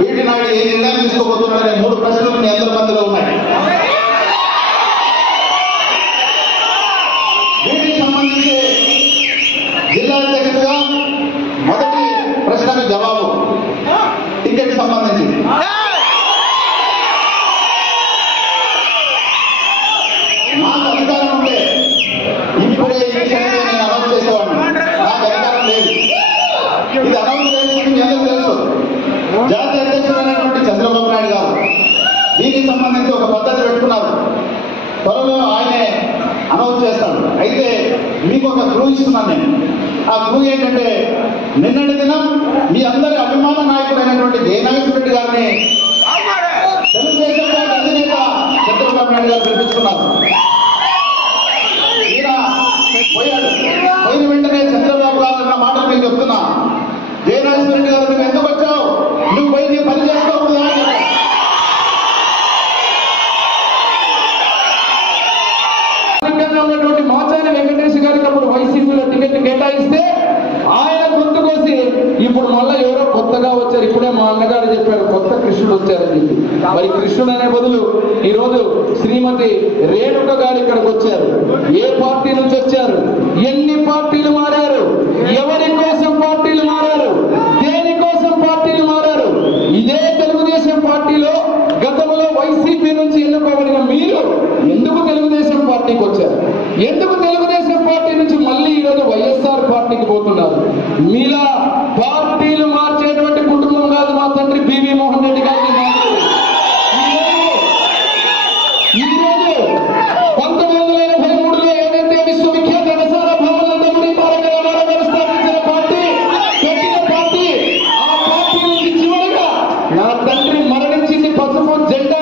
వీటి నాడు ఏ నిర్ణయం తీసుకోబోతున్నారనే 3 ప్రశ్నలు మీ అందరి మధ్యలో ఉన్నాయి. వీటికి సంబంధించి జిల్లా అధ్యక్షుడిగా మొదటి ప్రశ్నకు జవాబు టికెట్ సంబంధించి నాకు అధికారం ఉంటే ఇప్పుడే ఈ విషయాన్ని నేను అనౌన్స్ చేసేవాడిని. నాకు అధికారం లేదు. ఇది అనౌన్స్ చేయడానికి మీ అందరూ తెలుసు. జాతీయ అధ్యక్షుడైనటువంటి చంద్రబాబు నాయుడు గారు దీనికి సంబంధించి ఒక పద్ధతి పెట్టుకున్నారు. త్వరలో ఆయనే అనౌన్స్ చేస్తాడు. అయితే మీకు ఒక క్లూ ఇస్తున్నాను నేను. ఆ క్లూ ఏంటంటే నిన్నటి దినం మీ అందరి అభిమాన నాయకుడైనటువంటి జయనాగేశ్వర రెడ్డి గారిని తెలుగుదేశం పార్టీ అధినేత చంద్రబాబు నాయుడు గారు పిలిపించుకున్నారు. ఈయన పోయాడు. పోయిన వెంటనే చంద్రబాబు గారు అన్న మాటలు మీకు చెప్తున్నా. జయనాగేశ్వర రెడ్డి గారు నువ్వు ఎందుకు వచ్చావు, నువ్వు పోయి నీ పని చేసుకోకూడదా అని చెప్పారు. ఉన్నటువంటి మాచాని వెంకటేష్ గారికి అప్పుడు వైసీపీలో టికెట్ కేటాయిస్తే ఆయన గొంతు కోసి ఇప్పుడు మళ్ళీ ఎవరో కొత్తగా వచ్చారు. ఇప్పుడే మా అన్నగారు చెప్పారు కొత్త కృష్ణుడు వచ్చారని చెప్పి. మరి కృష్ణుడు అనే బదులు ఈ రోజు శ్రీమతి రేణుక గారు ఇక్కడికి వచ్చారు. ఏ పార్టీ నుంచి వచ్చారు, ఎన్ని పార్టీలు మారారు, ఎవరి కోసం పార్టీలు మారారు, దేనికోసం పార్టీలు మారారు? ఇదే తెలుగుదేశం పార్టీలో గతంలో వైసీపీ నుంచి ఎన్నుకోబడిన మీరు ఎందుకు తెలుగుదేశం పార్టీకి వచ్చారు? ఎందుకు తెలుగుదేశం పార్టీ నుంచి మళ్ళీ ఈరోజు వైఎస్ఆర్ పార్టీకి పోతున్నారు? మీలా పార్టీలు మార్చేటువంటి కుటుంబం కాదు మా తండ్రి బివి మోహన్ రెడ్డి గారిని. ఈరోజు 1983లో ఏదైతే విశ్వవిఖ్యాత రసాల భవనందమూరి తారక రామారావు గారు స్థాపించిన పార్టీ, పెట్టిన పార్టీ, ఆ పార్టీ నుంచి చివరిగా నా తండ్రి మరణించింది పసుపు జెండా